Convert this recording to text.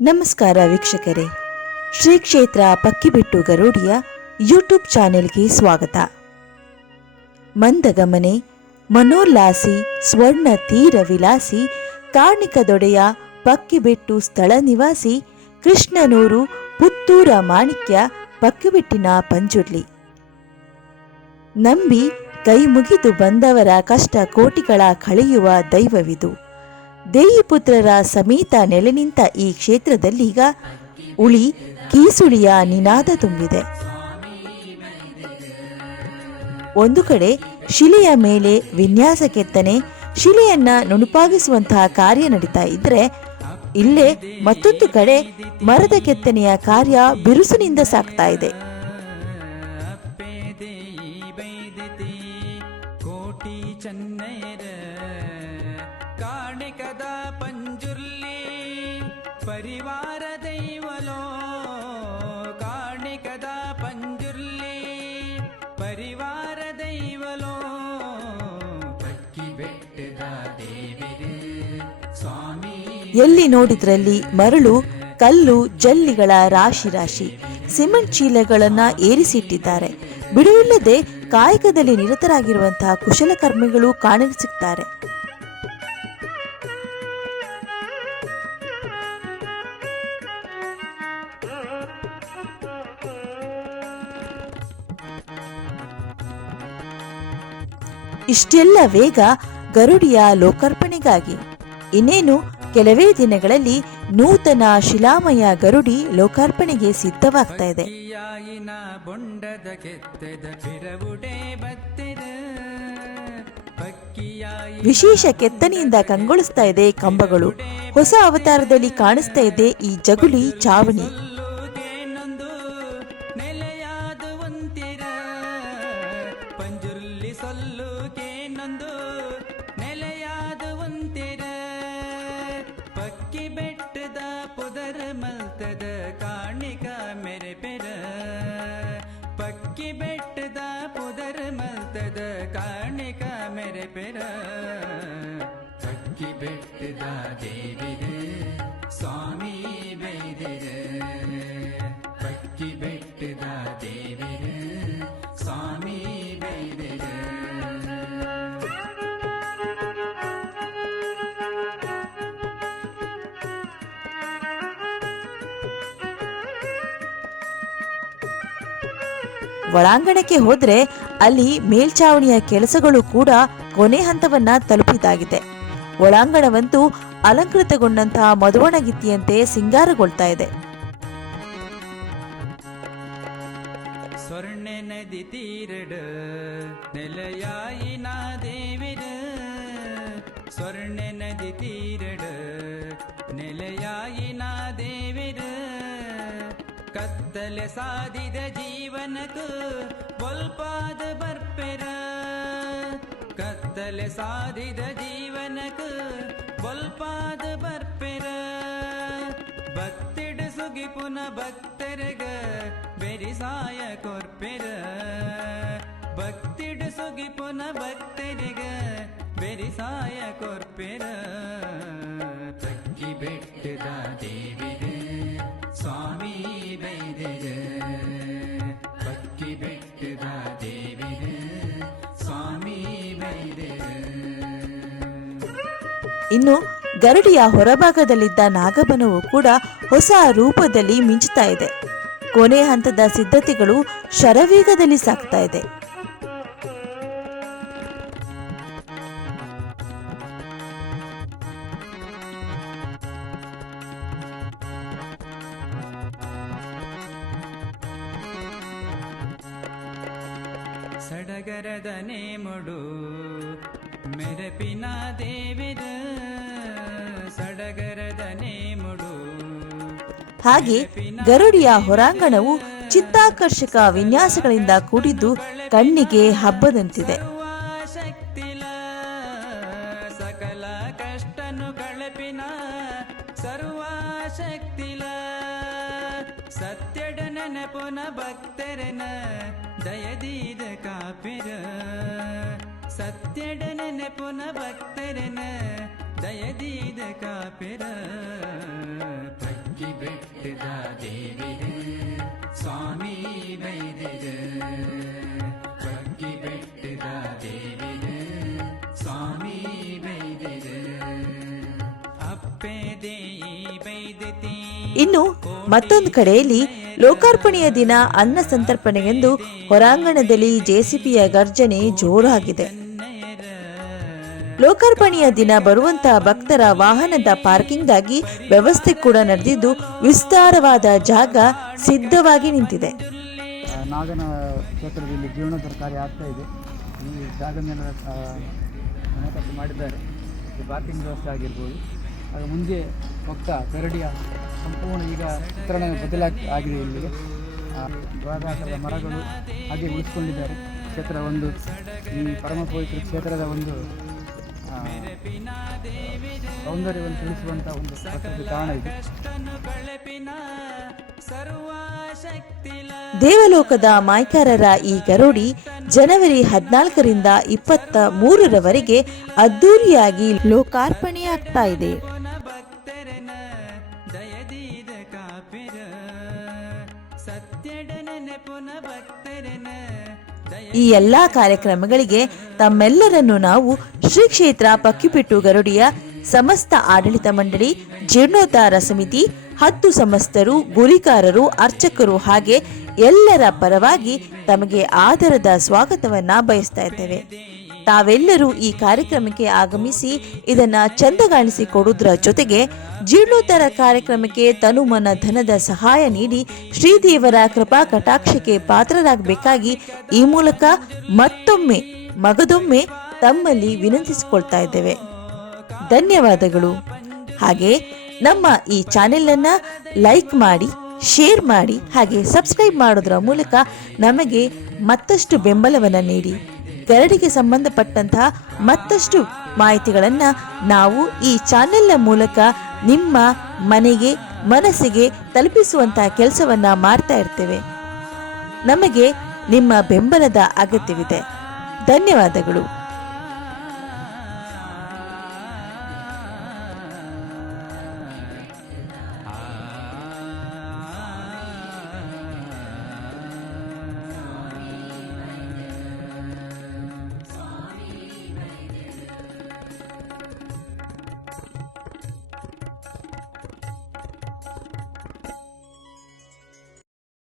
ನಮಸ್ಕಾರ ವೀಕ್ಷಕರೇ. ಶ್ರೀ ಕ್ಷೇತ್ರ ಪಕ್ಕಿಬಿಟ್ಟು ಗರುಡಿಯ ಯೂಟ್ಯೂಬ್ ಚಾನೆಲ್ಗೆ ಸ್ವಾಗತ. ಮಂದಗಮನೆ, ಮನೋಲ್ಲಾಸಿ, ಸ್ವರ್ಣ ತೀರ ವಿಲಾಸಿ ಕಾರ್ಣಿಕದೊಡೆಯ ಪಕ್ಕಿಬೆಟ್ಟು ಸ್ಥಳ ನಿವಾಸಿ, ಕೃಷ್ಣನೂರು ಪುತ್ತೂರ ಮಾಣಿಕ್ಯ ಪಕ್ಕಿಬೆಟ್ಟಿನ ಪಂಜುರ್ಲಿ. ನಂಬಿ ಕೈ ಮುಗಿದು ಬಂದವರ ಕಷ್ಟ ಕೋಟಿಗಳ ಕಳೆಯುವ ದೈವವಿದು. ದೇಯಿಪುತ್ರರ ಸಮೇತ ನೆಲೆ ನಿಂತ ಈ ಕ್ಷೇತ್ರದಲ್ಲೀಗ ಉಳಿ ಕೀಸುಳಿಯ ನಿನಾದ ತುಂಬಿದೆ. ಒಂದು ಕಡೆ ಶಿಲೆಯ ಮೇಲೆ ವಿನ್ಯಾಸ ಕೆತ್ತನೆ, ಶಿಲೆಯನ್ನ ನುಣುಪಾಗಿಸುವಂತಹ ಕಾರ್ಯ ನಡೀತಾ ಇದ್ರೆ ಇಲ್ಲೇ ಮತ್ತೊಂದು ಕಡೆ ಮರದ ಕೆತ್ತನೆಯ ಕಾರ್ಯ ಬಿರುಸಿನಿಂದ ಸಾಗ್ತಾ ಇದೆ. ಪಂಜುರ್ಲಿ, ಪರಿವಾರ ದೈವಲೋ ಪಂಜುರ್ಲಿ ಸ್ವಾಮಿ ಎಲ್ಲಿ ನೋಡಿದ್ರಲ್ಲಿ ಮರಳು, ಕಲ್ಲು, ಜಲ್ಲಿಗಳ ರಾಶಿ ರಾಶಿ, ಸಿಮೆಂಟ್ ಚೀಲಗಳನ್ನ ಏರಿಸಿಟ್ಟಿದ್ದಾರೆ. ಬಿಡುವಿಲ್ಲದೆ ಕಾಯಕದಲ್ಲಿ ನಿರತರಾಗಿರುವಂತಹ ಕುಶಲಕರ್ಮಿಗಳು ಕಾಣಸಿಗ್ತಾರೆ ಇಷ್ಟೆಲ್ಲ ವೇಗ ಗರುಡಿಯ ಲೋಕಾರ್ಪಣೆಗಾಗಿ. ಇನ್ನೇನು ಕೆಲವೇ ದಿನಗಳಲ್ಲಿ ನೂತನ ಶಿಲಾಮಯ ಗರುಡಿ ಲೋಕಾರ್ಪಣೆಗೆ ಸಿದ್ಧವಾಗ್ತಾ ಇದೆ. ವಿಶೇಷ ಕೆತ್ತನೆಯಿಂದ ಕಂಗೊಳಿಸ್ತಾ ಇದೆ ಕಂಬಗಳು. ಹೊಸ ಅವತಾರದಲ್ಲಿ ಕಾಣಿಸ್ತಾ ಇದೆ ಈ ಜಗುಲಿ ಚಾವಣಿ. ಒಳಾಂಗಣಕ್ಕೆ ಹೋದ್ರೆ ಅಲ್ಲಿ ಮೇಲ್ಚಾವಣಿಯ ಕೆಲಸಗಳು ಕೂಡ ಕೊನೆ ಹಂತವನ್ನ ತಲುಪಿದಾಗಿದೆ ಒಳಾಂಗಣವಂತೂ ಅಲಂಕೃತಗೊಂಡಂತಹ ಮದುವಣಗಿತ್ತಿಯಂತೆ ಸಿಂಗಾರಗೊಳ್ತಾ ಇದೆ. ಸ್ವರ್ಣ ನದಿ ತೀರಡ ನಾ ದೇವಿರು. ನಾ ದೇವಿರು. ಕತ್ತಲೆ ಸಾಧಿದ ಜೀವನಕ್ಕೂ ಒಲ್ಪಾದ ಬರ್ಪೆರ. ಕತ್ತಲೆ ಸಾಧಿದ ಜೀವನಕ್ಕೆ ಬೊಲ್ಪಾದ ಬರ್ಪೆರ. ಭಕ್ತಿಡ ಸುಗಿ ಪುನ ಭಕ್ತರಗ ಬೆರಿಸಾಯ ಕೊರ್ಪೆರ. ಭಕ್ತಿಡ ಸುಗಿ ಪುನ ಭಕ್ತರಿಗ ಬೆರಿಸಾಯ ಕೊರ್ಪೆರ. ತಕ್ಕಿ ಬೆಟ್ಟದ ದೇವಿರ ಇನ್ನು ಗರುಡಿಯ ಹೊರಭಾಗದಲ್ಲಿದ್ದ ನಾಗಬನವು ಕೂಡ ಹೊಸ ರೂಪದಲ್ಲಿ ಮಿಂಚುತ್ತಾ ಇದೆ. ಕೊನೆ ಹಂತದ ಸಿದ್ಧತೆಗಳು ಶರವೇಗದಲ್ಲಿ ಸಾಗ್ತಾ ಇದೆ. ಸಡಗರದ ಮುಡು ಮೆರಪಿನ ದೇವಿದ ಸಡಗರದ ಮುಡು ಹಾಗೆ ಗರುಡಿಯ ಹೊರಾಂಗಣವು ಚಿತ್ತಾಕರ್ಷಕ ವಿನ್ಯಾಸಗಳಿಂದ ಕೂಡಿದ್ದು ಕಣ್ಣಿಗೆ ಹಬ್ಬದಂತಿದೆ. ಸಕಲ ಕಷ್ಟನು ಕಳಪಿನ ಸರ್ವಾಶಕ್ತಿಲ ಸತ್ಯಡ ನೆನಪುನ ಭಕ್ತರನ ದಯದೀದ ಕಾಪಿರ ಸತ್ಯಡನ ಪುನ ಭಕ್ತರನ ದಯದೀದ ಕಾಪಿರ. ಪಕ್ಕಿ ಬೆಟ್ಟದ ದೇವಿಗೆ ಸ್ವಾಮಿ ಬೈದಿರ ಬಗ್ಗಿ ಬೆಟ್ಟದ ದೇವಿ ಸ್ವಾಮಿ ಬೈದಿರ ಅಪ್ಪೆ ದೇಯಿ ಬೈದತಿ ಇನ್ನು ಮತ್ತೊಂದು ಕಡೆಯಲ್ಲಿ ಲೋಕಾರ್ಪಣೆಯ ದಿನ ಅನ್ನ ಸಂತರ್ಪಣೆಗೆಂದು ಹೊರಾಂಗಣದಲ್ಲಿ ಜೆಸಿಪಿಯ ಗರ್ಜನೆ ಜೋರಾಗಿದೆ. ಲೋಕಾರ್ಪಣೆಯ ದಿನ ಬರುವಂತಹ ಭಕ್ತರ ವಾಹನದ ಪಾರ್ಕಿಂಗ್ಗಾಗಿ ವ್ಯವಸ್ಥೆ ಕೂಡ ನಡೆದಿದ್ದು ವಿಸ್ತಾರವಾದ ಜಾಗ ಸಿದ್ಧವಾಗಿ ನಿಂತಿದೆ. ನಾಗನ ಕ್ಷೇತ್ರದಲ್ಲಿ ಕಾರ್ಯ ಆಗ್ತಾ ಇದೆ. ಈ ಜಾಗ ಮಾಡಿದ್ದಾರೆ. ಪಾರ್ಕಿಂಗ್ ವ್ಯವಸ್ಥೆ ಆಗಿರ್ಬೋದು. ಆಗ ಮುಂದೆ ಹೋಗ್ತಾ ಕರಡಿಯ ಸಂಪೂರ್ಣ ಈಗ ಚಿತ್ರಣ ಬದಲಾಗಿ ಆಗಿದೆ ಇಲ್ಲಿಗೆ. ಬೃಹದಾಕಾರದ ಮರಗಳು ಹಾಗೆ ಉಳಿಸ್ಕೊಂಡಿದ್ದಾರೆ. ಕ್ಷೇತ್ರ ಒಂದು, ಈ ಪರಮ ಪವಿತ್ರ ಕ್ಷೇತ್ರದ ಒಂದು ಸೌಂದರ್ಯವನ್ನು ತಿಳಿಸುವಂಥ ಒಂದು ಕಾರಣ ಇದು. ದೇವಲೋಕದ ಮಾಯ್ಕಾರರ ಈ ಗರೋಡಿ ಜನವರಿ ಹದಿನಾಲ್ಕರಿಂದ ಇಪ್ಪತ್ತ ಮೂರರವರೆಗೆ ಅದ್ದೂರಿಯಾಗಿ ಲೋಕಾರ್ಪಣೆಯಾಗ್ತಾ ಇದೆ. ಈ ಎಲ್ಲಾ ಕಾರ್ಯಕ್ರಮಗಳಿಗೆ ತಮ್ಮೆಲ್ಲರನ್ನು ನಾವು ಶ್ರೀ ಕ್ಷೇತ್ರ ಪಕ್ಕಿಪಿಟ್ಟು ಗರುಡಿಯ ಸಮಸ್ತ ಆಡಳಿತ ಮಂಡಳಿ, ಜೀರ್ಣೋದ್ಧಾರ ಸಮಿತಿ, ಹತ್ತು ಸಮಸ್ತರು, ಗುರಿಕಾರರು, ಅರ್ಚಕರು ಹಾಗೆ ಎಲ್ಲರ ಪರವಾಗಿ ತಮಗೆ ಆದರದ ಸ್ವಾಗತವನ್ನ ಬಯಸ್ತಾ ಇದ್ದೇವೆ. ತಾವೆಲ್ಲರೂ ಈ ಕಾರ್ಯಕ್ರಮಕ್ಕೆ ಆಗಮಿಸಿ ಇದನ್ನು ಚಂದಗಾಣಿಸಿ ಕೊಡುವುದರ ಜೊತೆಗೆ ಜೀರ್ಣೋದ್ಧಾರ ಕಾರ್ಯಕ್ರಮಕ್ಕೆ ತನುಮನ ಧನದ ಸಹಾಯ ನೀಡಿ ಶ್ರೀದೇವರ ಕೃಪಾ ಕಟಾಕ್ಷಕ್ಕೆ ಪಾತ್ರರಾಗಬೇಕಾಗಿ ಈ ಮೂಲಕ ಮತ್ತೊಮ್ಮೆ, ಮಗದೊಮ್ಮೆ ತಮ್ಮಲ್ಲಿ ವಿನಂತಿಸಿಕೊಳ್ತಾ ಇದ್ದೇವೆ. ಧನ್ಯವಾದಗಳು. ಹಾಗೆ ನಮ್ಮ ಈ ಚಾನೆಲ್ ಅನ್ನ ಲೈಕ್ ಮಾಡಿ, ಶೇರ್ ಮಾಡಿ, ಹಾಗೆ ಸಬ್ಸ್ಕ್ರೈಬ್ ಮಾಡೋದ್ರ ಮೂಲಕ ನಮಗೆ ಮತ್ತಷ್ಟು ಬೆಂಬಲವನ್ನು ನೀಡಿ. ಗರಡಿಗೆ ಸಂಬಂಧಪಟ್ಟಂತಹ ಮತ್ತಷ್ಟು ಮಾಹಿತಿಗಳನ್ನು ನಾವು ಈ ಚಾನೆಲ್ನ ಮೂಲಕ ನಿಮ್ಮ ಮನೆಗೆ, ಮನಸ್ಸಿಗೆ ತಲುಪಿಸುವಂತಹ ಕೆಲಸವನ್ನ ಮಾಡ್ತಾ ಇರ್ತೇವೆ. ನಮಗೆ ನಿಮ್ಮ ಬೆಂಬಲದ ಅಗತ್ಯವಿದೆ. ಧನ್ಯವಾದಗಳು.